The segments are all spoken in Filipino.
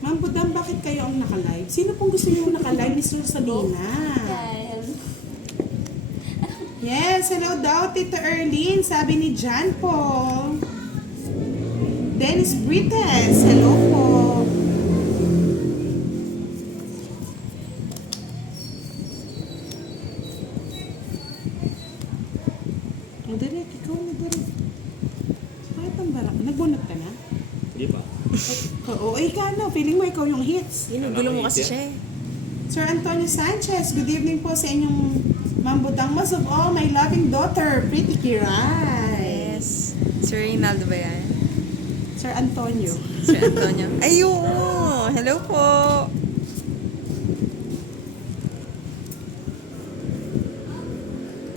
Ma'am Budang, bakit kayo ang naka-live? Sino pong gusto niyo naka-live? Miss Rosalina. Dahil, Yes, hello daw, Tita Erlene, sabi ni John Paul. Dennis Brites, hello po. O, Derek, ikaw na, Derek. Bakit ang barak? Nagbunot ka na? Hindi pa. Oo, ikaw na. Feeling mo ikaw yung hits. Ginugulo mo kasi siya eh. Sir Antonio Sanchez, good evening po sa inyong mambutang. Most of all, my loving daughter, Pretty Kiray. Yes. Sir Reynaldo ba yan? Sir Antonio. Sir Antonio. Ay, oo. Hello po.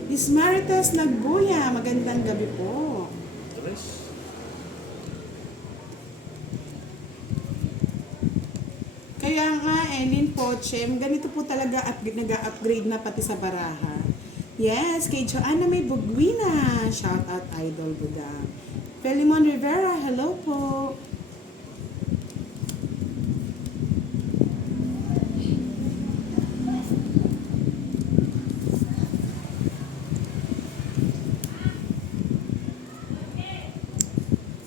Ismaritas Nagbuya, magandang gabi po. Tres. Kaya nga, Lynn Poche, ganito po talaga nag-upgrade na pati sa baraha. Yes, kay Joanna May Bugwina. Shout out Idol Budang. Felimon Rivera, hello po.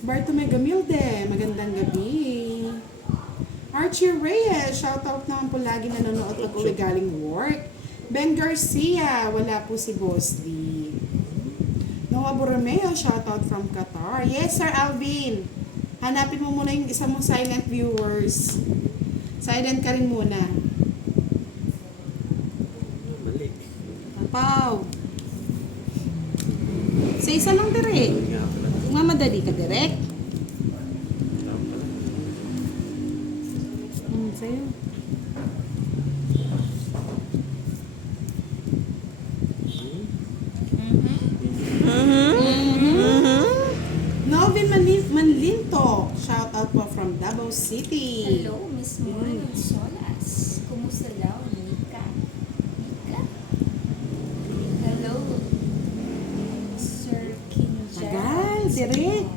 Bartome Gamilde, magandang gabi. Archie Reyes, shoutout naman po lagi nanonood pag uwi galing work. Ben Garcia, wala po si Boss D. Noah Borromeo, shoutout from Qatar. Yes, Sir Alvin. Hanapin mo muna yung isa mong silent viewers. Silent ka rin muna. Mali. Tapaw. Sa isa lang direct. Nga pala. Mamadali ka direct. Tama pala. Sa'yo. Novin Manlinto, shout out po from Davao City. hello, Miss Morning Solas. Kumusta daw, Nika? Nika? Hello, Sir King Tagal, direct.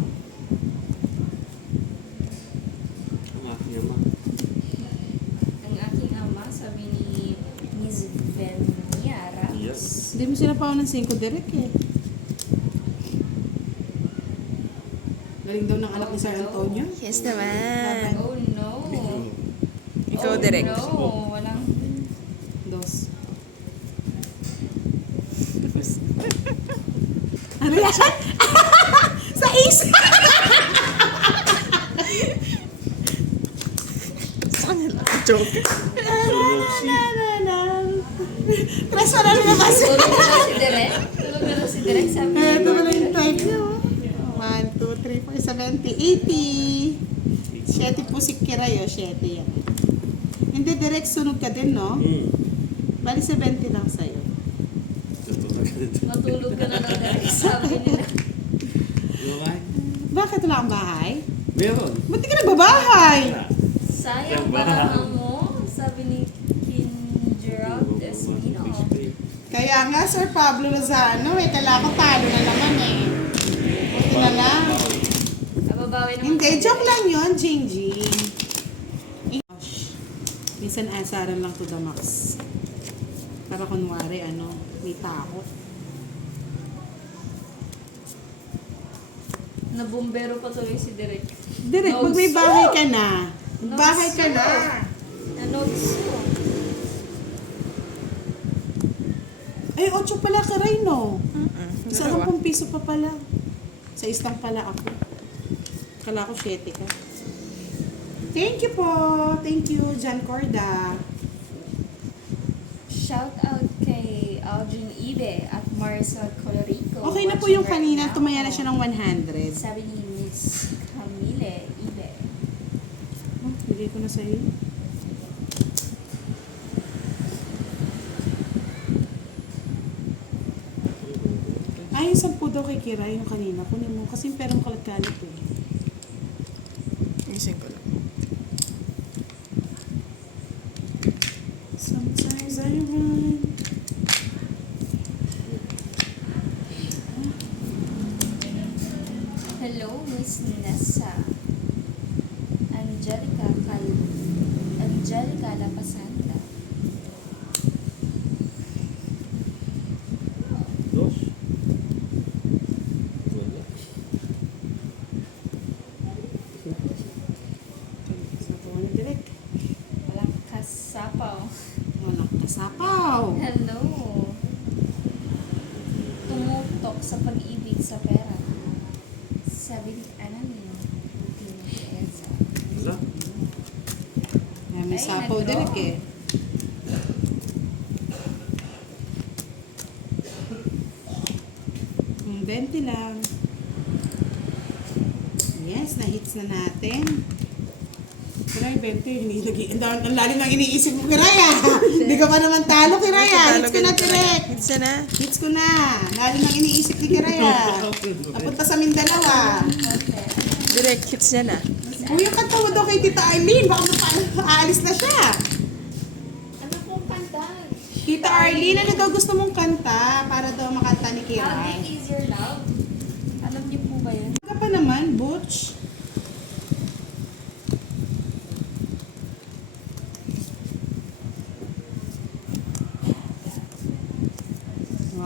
Ang aking ama. Ang aking ama, sabi ni Miss Venia Ramos. Yes. Hindi mo sila pa ng 5 direct eh. Galing daw ng anak ni Sir Antonio. Yes naman. Oh no. Ikaw, Oh, direct. No, walang... Dos. Ano yan? Sa isa! Joke. Tres na lumabas. Tulog na daw si Direk. Tulog na daw si Direk. Sabi ni Ito na Mami yung Rachel. type nyo. 1, 2, 3, 4, 70, 80. 7 po si Kiray, 7 yan. Hindi, direct sunog ka din, no? Bali 70 lang sa'yo. Totoo ka dito. Matulog ka na daw Direk. Sabi nila. Okay? Bakit wala kang bahay? Meron. Ba't di ka nagbabahay? Sayang ba mo? Sabi ni King Gerald Espino. Kaya nga, Sir Pablo Lozano, kala ko talo na naman eh. Buti na lang. Kababawi naman. Hindi, si joke Direk. lang yun, Jingjing. Minsan asaran lang to the max. Para kunwari, may takot. Nabumbero pa tuloy si Direk. Direct, pag may bahay ka na, bahay ka na. Nanogso. Ay, 8 pala ka rin, no? Sa Dalawa. 10 piso pa pala. Sa isang pala ako. Kala ko 7 ka. Thank you po. Thank you, Jan Corda. Shout out kay Aldrin Ibe at Maricel Colorico. Okay na po Watching yung right kanina. now. Tumaya na siya ng 100. Sabi ni Miss Camille Ibe. Oh, bigay ko na sa'yo. Ay, yung 10 daw kay Kira, yung kanina. Kunin mo. Kasi yung perang kalat-kalit eh. Gising ko lang. Sometimes I run. Hello, Miss Nessa. Angelica Angelica Lapasanda. Dos. Wala. Sa po ni Direk. Walang kasapaw. Walang kasapaw. Hello. Tumutok sa pag-ibig sa pera. Sabi ni Teresa. Wala. May Ay, sapaw nag-draw. Direk eh. Ang 20 lang. Yes, na-hits na natin. Kiray, 20. Ang lalim nang iniisip mo, Kiraya. Hindi ka pa naman talo, Kiraya. Hits ko na, Direk. Hits na na. Hits ko na. Lalim nang iniisip ni Kiraya. Napunta sa Mindanao ah. Okay. Direct hits na na. Uy, yung kanta mo daw kay Tita Arlene. Baka aalis na siya. Ano pong kanta? Tita Arlene, ano daw gusto mong kanta para daw makanta ni How Kiray? big is your love? Alam niyo po ba yan? Ka pa naman, Butch.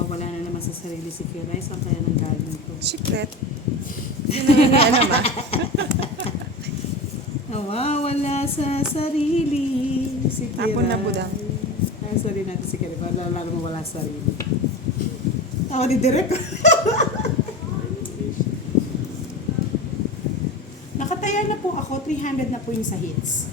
Wala na naman sa sarili si Kiray. Saan kaya nang galing to? Secret. Hindi na alam ah. Nawawala sa sarili si Kiray. Tapon na budang. Ay, sorry natin si Kiray. Lalo mo wala sa sarili. Ako ni Direk. Nakataya na po ako. 300 na po yung sa hits.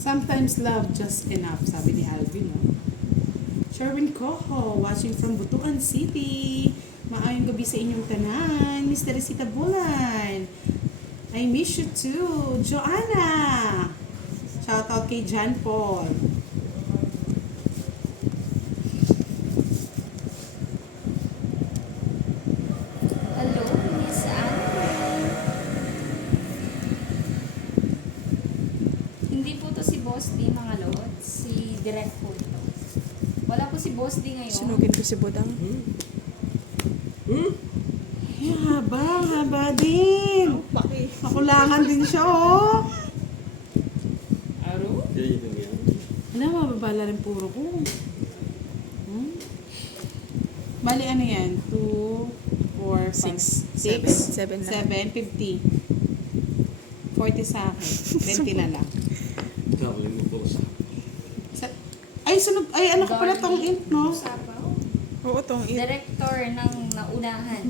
Sometimes love just enough, sabi ni Alvin. No? Sherwin Coho, watching from Butuan City. Maayong gabi sa inyong tanan. Miss Teresita Bulan. I miss you too. Joanna. Shout out kay John Paul. Hello, Miss Anne. Hindi po to si Boss D, mga lord. Si Direk po ito. Wala po si Boss D ngayon. Sunugin ko si budang. Ay, haba din. Makulangan din siya, oh. Aro? Yan yung yan. Alam, mababala rin puro ko. Bali, ano yan? 2, 4, 6, 7 lang. 7, 50. 40 sa akin. 20 na lang. Traveling mo po sa. Ay, sunod. Ay, ano ka pala tong int, no? Sapaw. Oo, tong Director ng naunahan.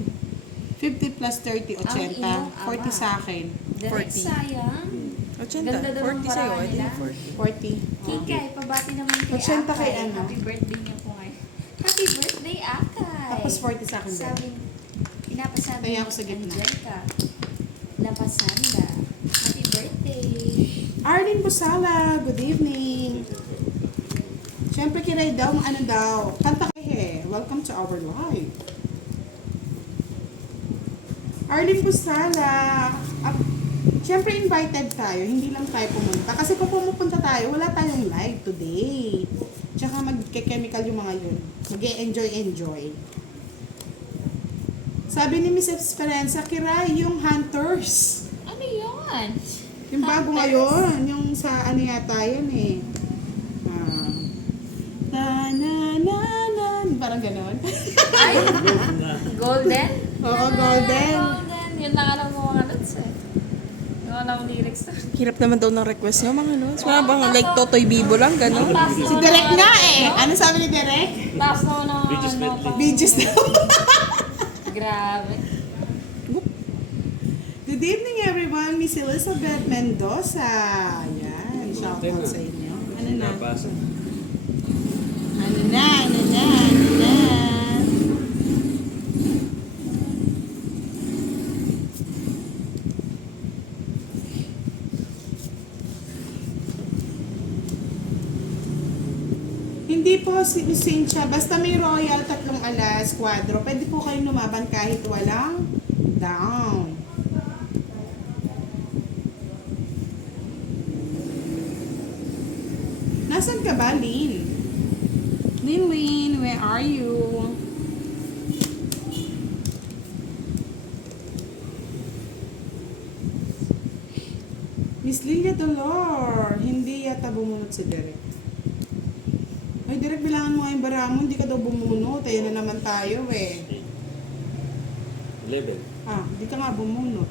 50 plus 30, 80. Ang iyong ama. 40 sa akin. Direk 40. sayang. 80. Ganda daw ng 40 sa'yo. paraan Edi nila. 40. 40. Kikay, pabati naman kay 80 kay Akay. ano? Happy birthday niya po ngayon. Happy birthday, Akay! Tapos 40 sa akin din. Sabi, pinapasabi Kaya ni ako sa gitna. Angelica. Lapasanda. Happy birthday! Arlene Busala, good evening. Siyempre, Kiray daw, ano daw. Kanta kayo. Welcome to our live. Arlene Busala. Siyempre, invited tayo. Hindi lang tayo pumunta. Kasi kung pumupunta tayo, wala tayong live today. Tsaka magke-chemical yung mga yun. Mag-enjoy. Sabi ni Miss Esperanza, Kiray, yung Hunters. Ano yun? Yung bago Hunters? ngayon, yung sa ano yata yun eh. Na, parang ganon. Ay, golden? Oo, golden. Golden. Yun lang alam mo mga notes eh. Yung alam mo lyrics na. Hirap naman daw ng request niyo, mga lods. Wala bang like Totoy Bibo lang, gano'n? Si Derek nga eh. Ano sabi ni Derek? Tapos na Bee Gees medley. Bee Gees daw. Grabe. Good evening everyone. Miss Elizabeth Mendoza. Ayan. Shout out sa inyo. Ano na? Nabasa. Ano na? Hindi po si Miss Cynthia, basta may royal 3 alas, kwadro, pwede po kayong lumaban kahit walang down. Nasaan ka ba, Lynn? Lynn, where are you? Miss Lilia Dolor, hindi yata bumunot si Derek. Ay, Derek, bilangan mo nga yung bara mo, hindi ka daw bumunot. Ayun na naman tayo eh. 11. Ah, hindi ka nga bumunot.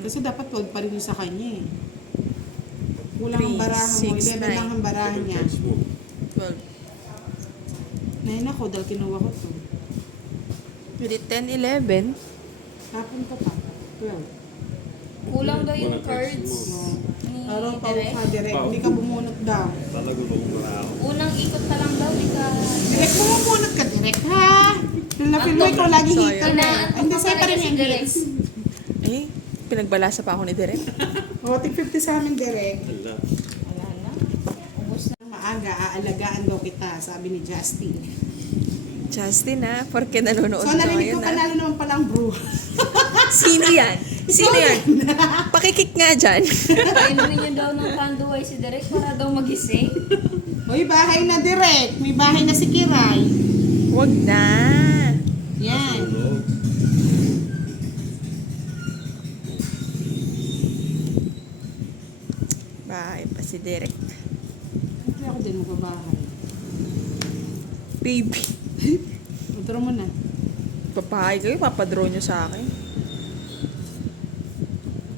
Kasi dapat 12 pa rin yung sa kanya eh. Kulang ang 3, barahan mo, 6, 11 lang ang barahan niya. Charge mo. 12. Ngayon ako, dahil kinuha ko to. Pwede 10, 11. Tapon ko pa, 12. Kulang daw yung Walang cards cards mo. ni Araw pa Direk. ka, Derek, Pau. hindi ka bumunot daw. Talaga ba kung ako? Unang ikot pa lang daw, di ka... Direk, bumunot ka, Direk, ha? Nung mo ikaw lagi Sayang. hita na. Inaantok Hindi, pa sa'yo pa talaga rin si yung Direk. hits. Eh, pinagbalasa pa ako ni Direk. O, tig 50 sa amin, Direk. Ala. Wala na. Ubus na. Maaga, aalagaan daw kita, sabi ni Justin. Justin ha, porque nanonood So, ka narinig ko ngayon ha. panalo naman palang brew. Sino yan? Sino yan? Pakikik nga dyan. Painumin niyo daw ng kanduay si Direk para daw magising. Uy, bahay na, Direk. May bahay na si Kiray. Wag na. Yan. Tulog. Bahay pa si Direk. Siyempre ako din magbabahay. Baby. Utro mo na. Papahay kayo, papadraw nyo sa akin.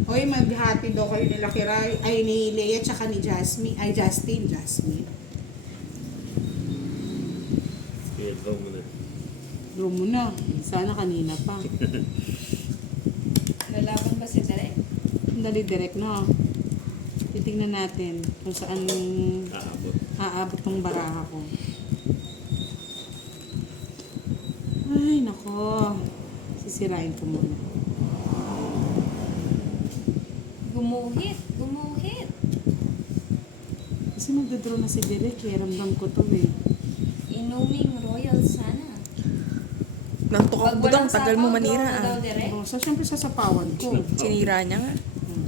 Uy, maghati daw kayo nila Kiray. Ay, ni Leia tsaka ni Jasmine. Ay, Justin. Kaya draw mo na. Draw mo na. Sana kanina pa. Lalaban ba si Direk? Ang dali direct na. Titignan natin kung saan Aabot. aabot ng baraha ko. Ay, nako. Sisirain ko muna. Gumuhit. Kasi magdadraw na si Derek eh. Ramdam ko to eh. Inuming royal sana. Nantok Pag ako budang, walang tagal sapaw, mo manira draw na daw, ah. Direk. Oh, so, syempre sasapawan ko. Sinira niya nga. Hmm.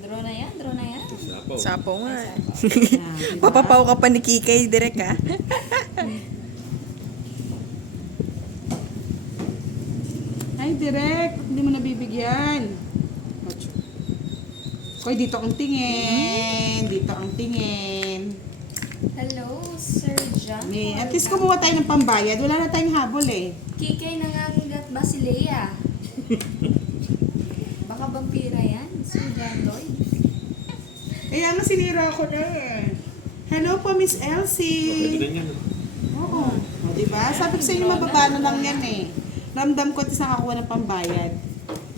Draw na yan. Sapaw. Sapo nga. Ay, eh. sapaw. Yan, diba? Papapaw ka pa ni Kikay, Direk ha. Ay, Direk. Hindi mo nabibigyan. Ocho. Koy, dito ang tingin. Dito ang tingin. Hello, Sir John. At least kumuha tayo ng pambayad. Wala na tayong habol eh. Kikay nangangagat ba si Leia? Baka vampira yan, Sir John Lloyd. Kaya nga sinira ako na eh. Hello po, Miss Pwede Elsie. na yan. Oo. O, diba? Sabi ko sa inyo, mababa na lang yan eh. Ramdam ko at isa nakakuha ng pambayad.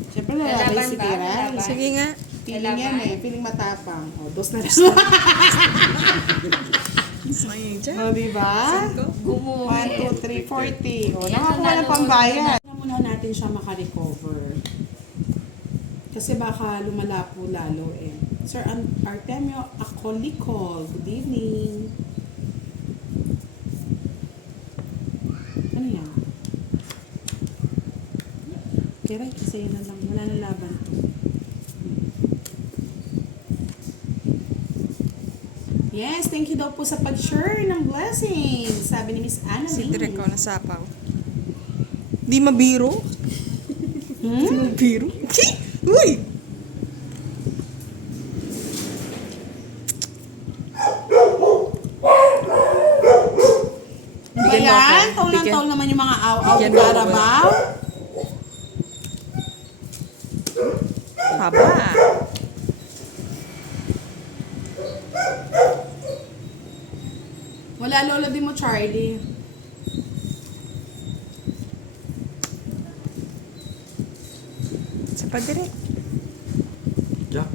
Siyempre, lalabay Lalaban si ba? Kira. Lalaban? Sige nga. Feeling yan Lalaban? eh. Feeling matapang. O, dos na lang. Sayang dyan. O, diba? Gumuhit. 1, 2, 3, 40. O, Yan, nakakuha ng nanalo. pambayad. Muna natin siya makarecover. Kasi baka lumala po lalo eh. Sir Artemio Acolicol, good evening. Ano yan? Kira, kasi yun na lang. Wala na laban. Yes, thank you daw po sa pag-share ng blessings. Sabi ni Miss Anna Si Lee. Direk ko nasapaw. Di mabiro? Hmm? Di mabiro? Uy! Ba Bigyan mo yan? ako. Taon-taon naman yung mga aw-aw Bigyan ni mo ako. Carabao. Haba. Wala lola din mo, Charlie. Sa pa Direk. Jack.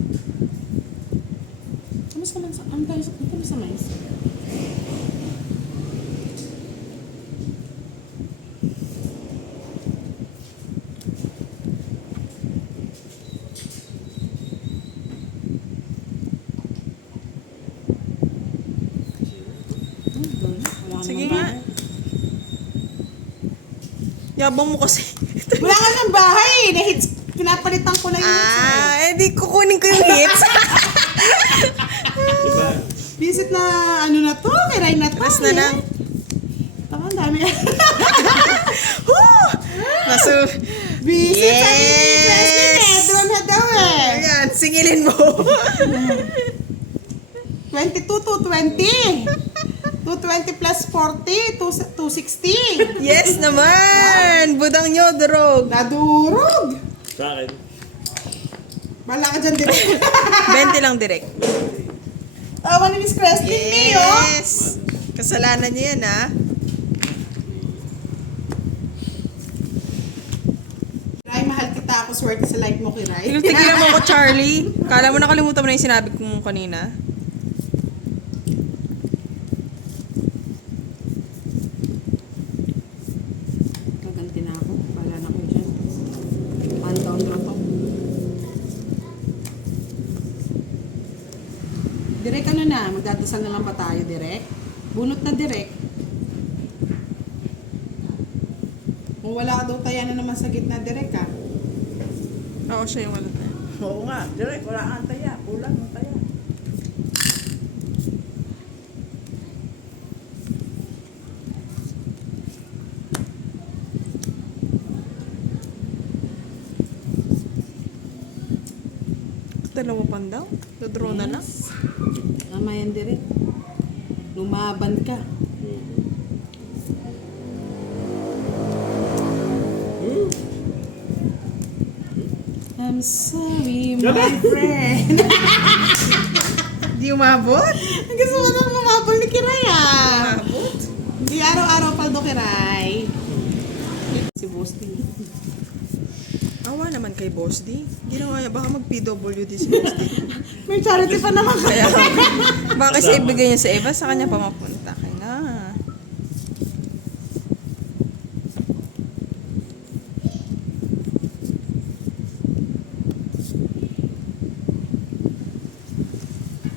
Kamusta man sa... Ano tayo sa... Kamusta man sa... Sige nga. Yabang mo kasi. Wala nga ng bahay! Nahits... Pinapalitan ko lang yung hits eh. Di kukunin ko yung hits. Diba? Visit na ano na to, kiray na to. Rest na lang. Tama, ang dami. Naso, Visit sa Yes! Pedro na daw eh. ayan, singilin mo. 22 to 20. 220 plus 40, 260. Yes naman! Budang nyo, durog. Nadurog. Sa akin. Bala ka dyan direct. 20 lang direct. Tawa ni Miss Crestin me, oh. Yes! Kasalanan niyo yan, ha? Kiray, mahal kita ako. Swerte sa life mo, Kiray. Tigilan mo ko, Charlie. Kala mo nakalimutan mo na yung sinabi ko kanina. Gaganti na ako. Bala na ko dyan. Countdown na to. Direk ano na? Magdadasal na lang ba tayo, Direk? Bunot na Direk. Kung wala ka daw taya na naman sa gitna, Direk ha. Oo, siya yung wala na. Oo nga, direct, wala kang taya. Kulang ng taya. Dalawa pang daw? Dodraw na lang? Tama yan, Direk. Lumaban ka. I'm sorry, my friend. Di umabot? Gusto mo nang lumabal ni Kiray ah. Umabot? Di araw-araw paldo Kiray. Si Boss D. Awa naman kay Boss D. Ginawa niya, baka mag-PWD si Boss D. May charity pa naman Kaya, kaya. baka sa ibigay niya sa Eva, sa kanya pa mapunta. Kaya na.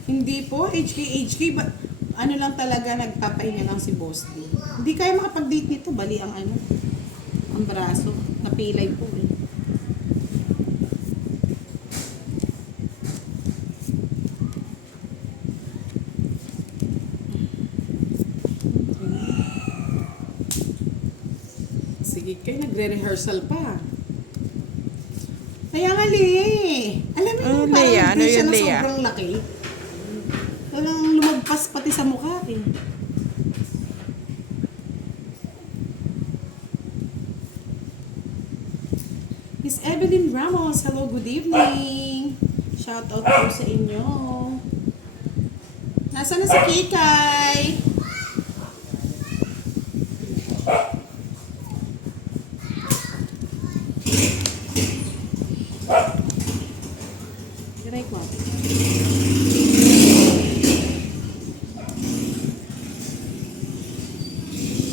Hindi po, HK, ba, ano lang talaga, nagpapahinga lang si Boss D. Hindi kayo makapag-date nito, bali ang ano, ang braso, napilay po eh. Sige kayo, nagre-rehearsal pa. Kaya nga, Lee. Alam mo yung Lea? parang Ano siya yun, na Lea? sobrang laki. Parang lumagpas pati sa mukha eh. Miss Evelyn Ramos, hello, good evening. Shout out po sa inyo. Nasaan na si Kikay? Diray ko.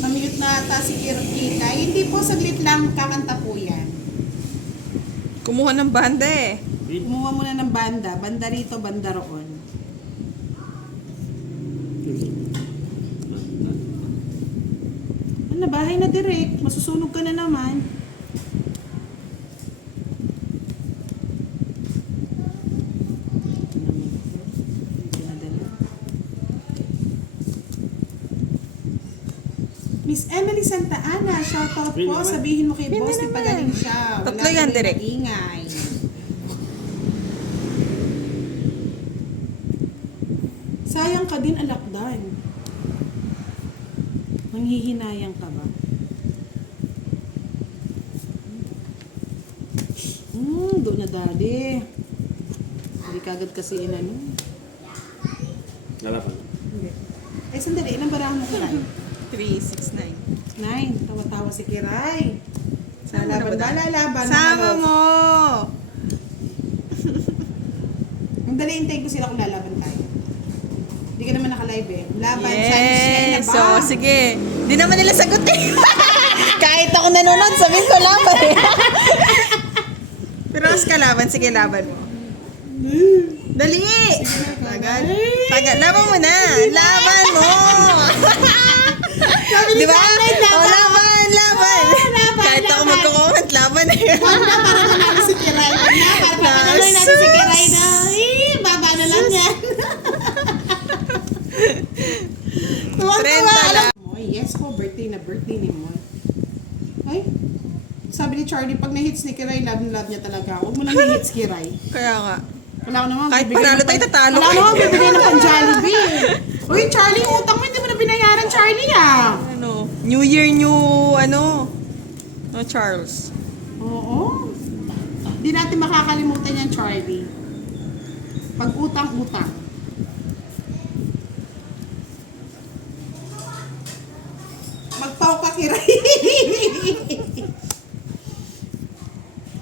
Pamute na ata si Kikay. Hindi po, saglit lang, kakanta po yan. Kumuha ng banda eh. Kumuha muna ng banda. Banda rito, banda roon. Ano, bahay na direct. Masusunog ka na naman. Miss Emily Santa Ana, shout out po. Sabihin mo kay Yun boss, na di pagaling siya. Tatlo Wala yan, kang direct. ingay. Sayang ka din, alakdan. Manghihinayang ka ba? Doon na dali. Hindi kagad kasi inano. Lalaban. Hindi. Ay, sandali. Ilang barahan mo Kiray? 3, 6, 9. 9. Tawa-tawa si Kiray. Sama na ba Lalaban, tayo? lalaban. Sama mo! Ang dali, hintayin ko sila kung lalaban tayo. Hindi ka naman naka-live eh. Laban, shine Yes! na ba? So, sige. Di naman nila sagutin. Kahit ako nanonood, sabihin ko laban eh. Pero mas kalaban, sige, laban mo. Dali! Tagal. Tagal. Laban mo na. Laban mo! Di ba? O, laban, laban. Laban, Kahit ako laban. magko-comment, laban eh. Huwag na para nanalo si Kiray. Sabi ni Charlie, pag na-hits ni Kiray, love na love niya talaga. Huwag mo lang i-hits Kiray. Kaya nga. Wala ko naman. Kahit bibigyan panalo ng tayo, tatalo Wala ka. naman, bibigyan ng pang Jollibee. Uy, Charlie, yung utang mo, hindi mo na binayaran, Charlie, ah. Ano? New Year, no, Charles. Oo. Hindi natin makakalimutan yan, Charlie. Pag utang-utang. Magpaw ka, Kiray.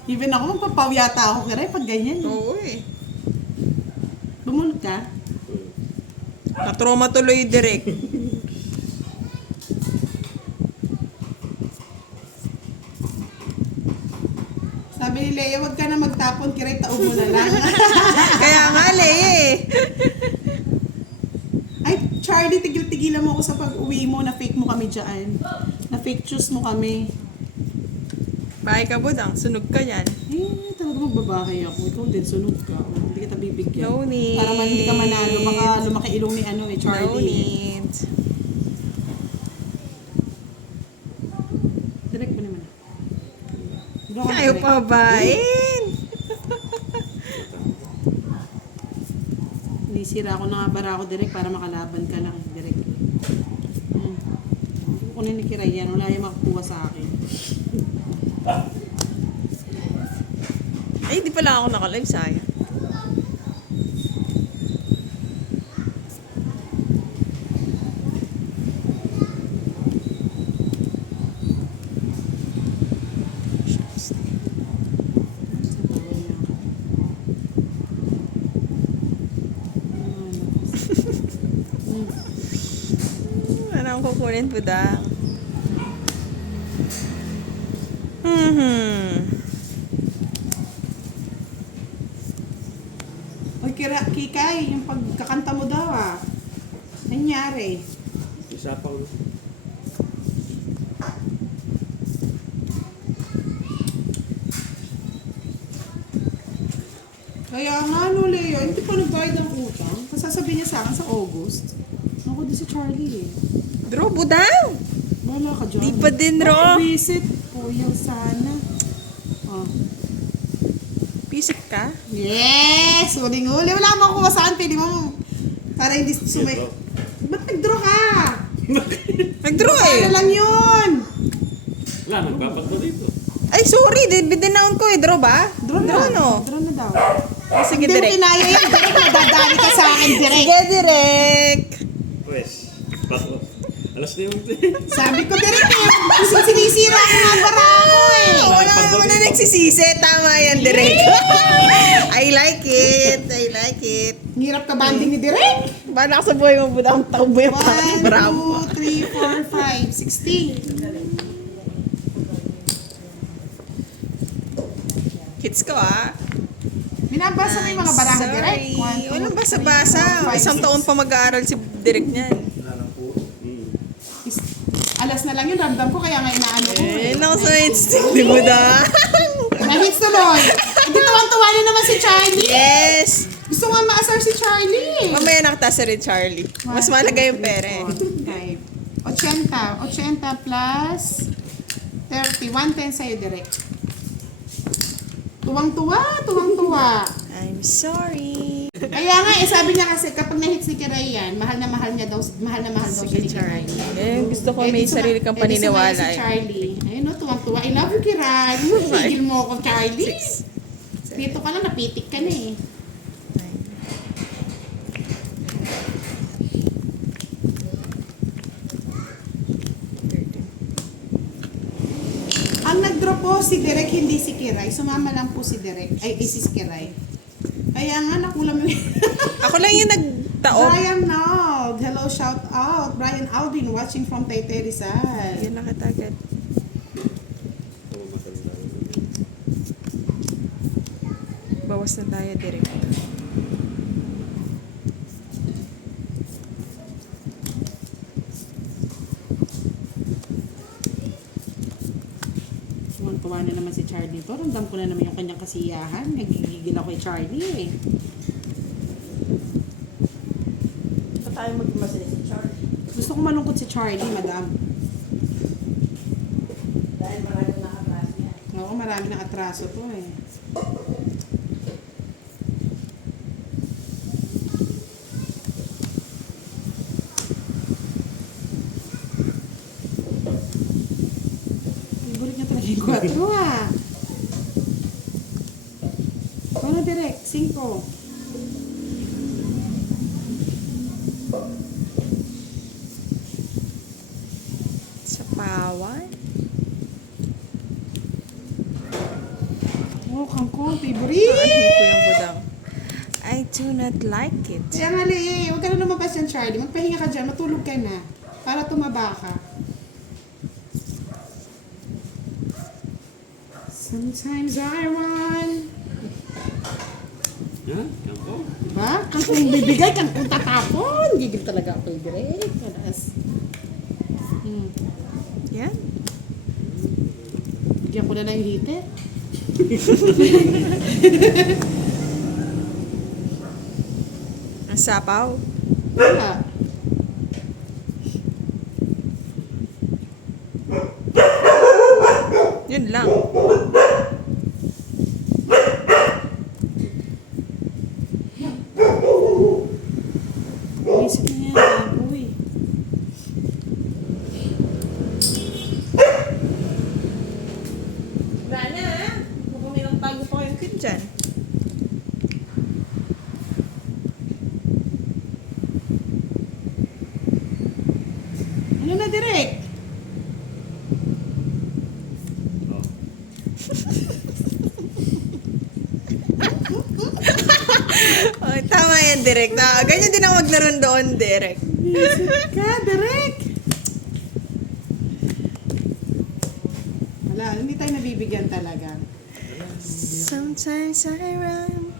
Even ako, magpapaw yata ako, Kiray, pag ganyan. Oo eh. Bumulog ka. Na-trauma tuloy direct. Sabi ni Leia, wag ka na magtapon, Kiray, taog mo na lang. Kaya nga, eh. Ay, Charlie, tigil-tigilan mo ako sa pag-uwi mo. Na-fake mo kami dyan. Na-fake choose mo kami. Bahay ka, Budang. Sunog ka yan. Eh, talaga magbabahay ako. Ikaw din, sunog ka. Hindi kita bibigyan. No need. Para man hindi ka manalo, lumaki ilong ni No Charlie. need. Direct mo naman. Draw ka Ayaw direct. pa bain. Nisira ako na nga bara ako direct para makalaban ka lang. Direct. Kunin ni Kiray yan. Wala yung makukuha sa akin. Ay, di pala ako naka-live, sayang. Ano ang kukunin, Budang? Oy, Kikay, yung pagkakanta mo daw ah. Nangyari. Isapaw. Kaya nga, no, Leo, hindi pa nagbayad ng utang. Kasasabihin niya sa akin sa August. Ako din si Charlie eh. Draw, Budang! Wala ka dyan. Di pa din, Ro. Visit. Puyang sana. Oh. Pisik ka? Yes! Huling-huli. Wala mo kuha saan. Pwede mo. Para hindi sumay. Ito. Ba't nag-draw ka? Nag-draw eh. Ano lang yun? Wala, nagpapagdo dito. Ay, sorry. Dinaon ko eh. Draw ba? Draw na. Draw, no? Draw na daw. Oh, sige, Hindi mo direct. kinaya yan. Direct nadadali ka sa akin. Direct. Sige, direct. Pwes. Baklo. Alas na yung Sabi ko direct eh. Kasi sinisira ko nga bara ako eh. Wala naman na nagsisisi. Tama yan, direct. I like it. I like it. Hirap ka banding ni direct. Bahala ka sa buhay mo, Budang. Takbo yung 1, bravo. 2, 3, 4, 5, 16. Hits ko, ah. Binabasa mo yung mga barang ni direct. Sorry. Walang basa-basa. Isang taon pa mag-aaral si direct niyan. Alas na lang yun, ramdam ko, kaya nga inaano ko Eh, eh. naku sa instinct ni Budang. Nahits tuloy. Hindi tuwang-tuwa na naman si Charlie. Yes! Gusto nga maasar si Charlie. Mamaya nakatasa rin, Charlie. Mas malaga yung pera eh. 80. 80 plus 30. 110 sa'yo direct. Tuwang-tuwa. I'm sorry. Kaya nga, sabi niya kasi kapag na-hits ni Kiray yan, mahal na mahal daw siya ni Kiray. Eh, gusto ko may sarili kang paniniwala Si eh. Charlie. Ayun no, tuwang-tuwa. I love you, Kiray. Tigil mo ako, Charlie. Dito ka lang, napitik ka na eh. Ang nag-draw po si Derek, hindi si Kiray. Sumama lang po si Derek. Ay, si Kiray. Kaya nga, nakulam yung... Ako lang yung nagtaob. Brian Nald. Hello, shout out. Brian Alvin watching from Taytay Rizal. Yan nakatagad. Bawas na tayo, direct. Tuwan-tuwa na naman si Charlie to. Ramdam ko na naman yung kanyang kasiyahan. Nagigigil ako kay Charlie eh. Ito tayo magmasali si Charlie. Gusto ko malungkot si Charlie, madam. Dahil maraming nakabas niya. Oo, marami ng atraso to eh. Favorite niya talaga yung 4 ah. Ano direct? 5. Sa pawan. Oh, kangkong. Ano Favorite! ko yung budang? I do not like it. Kaya mali, huwag ka na lumabas yan, Charlie. Magpahinga ka dyan, matulog ka na. Para tumaba ka. Sometimes I run. Yan, kampo. Diba? Kangkong bibigay, kangkong tatapon. Gigil talaga ako, direct. Kalas. Yan. Bigyan ko na ng hite. Ang sapaw. Wala. Yun lang. Isip na yan, uy. Wala na. Mukhang tago pa kayong kin dyan. Ano na, direct? Oh. Oh, tama yan, direct. Ganyan din ako maglaro doon, direct. Isip ka, direct. Wala, hindi tayo nabibigyan talaga. Sometimes I run.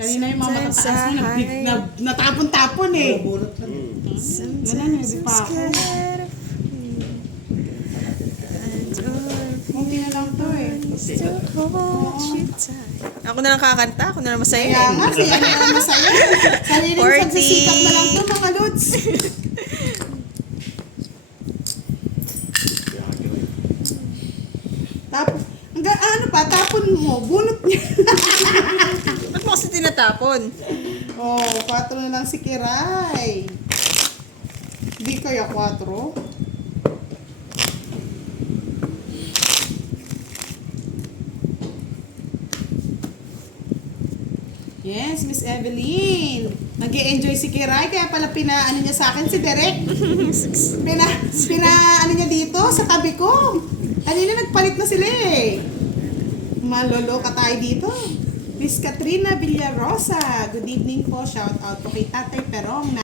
Kanina yung mga matataas mo, Sometimes natapon-tapon eh. Bulot lang. Wala na, hindi pa ako. Kunti na lang to eh. Ako na lang kakanta, ako na lang masaya. Kaya nga, siya na lang masaya. Sariling 40. pagsisikap na lang to, mga lods. Tapos, ano pa, tapon mo, bunot niya. Ba't mo kasi tinatapon? Oh, 4 na lang si Kiray. Hindi kaya 4? Yes, Miss Evelyn. Nag-e-enjoy si Kiray, kaya pala pinaano niya sa akin si Derek. Ano niya dito sa tabi ko. Kanina nagpalit na sila eh. Malolo ka tayo dito. Miss Katrina Villarosa. Good evening po. Shout out po kay Tatay Perong.